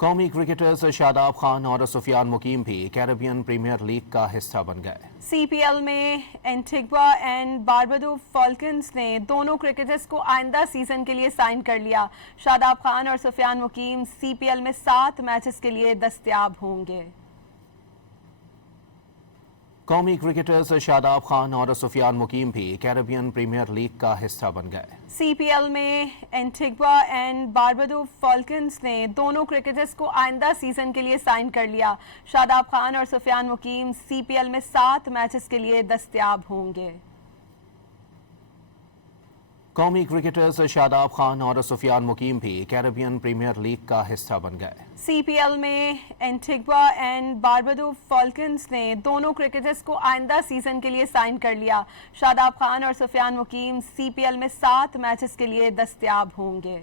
कौमी क्रिकेटर्स शादाब खान और सुफियान मुकीम भी कैरेबियन प्रीमियर लीग का हिस्सा बन गए। सीपीएल में एंटिग्वा एंड बारबाडो फॉल्कन्स ने दोनों क्रिकेटर्स को आइंदा सीजन के लिए साइन कर लिया। शादाब खान और सुफियान मुकीम सीपीएल में 7 मैचेस के लिए दस्तयाब होंगे। कौमी क्रिकेटर्स शादाब खान और सुफियान मुकीम भी कैरेबियन प्रीमियर लीग का हिस्सा बन गए। सीपीएल में एंटिग्वा एंड बारबाडो फॉल्कन्स ने दोनों क्रिकेटर्स को आइंदा सीजन के लिए साइन कर लिया। शादाब खान और सुफियान मुकीम सीपीएल में 7 मैचेस के लिए दस्तयाब होंगे। कौमी क्रिकेटर्स शादाब खान और सुफियान मुकीम भी कैरेबियन प्रीमियर लीग का हिस्सा बन गए। सीपीएल में एंटिग्वा एंड बारबाडो फॉल्कन्स ने दोनों क्रिकेटर्स को आइंदा सीजन के लिए साइन कर लिया। शादाब खान और सुफियान मुकीम सीपीएल में 7 मैचेस के लिए दस्तयाब होंगे।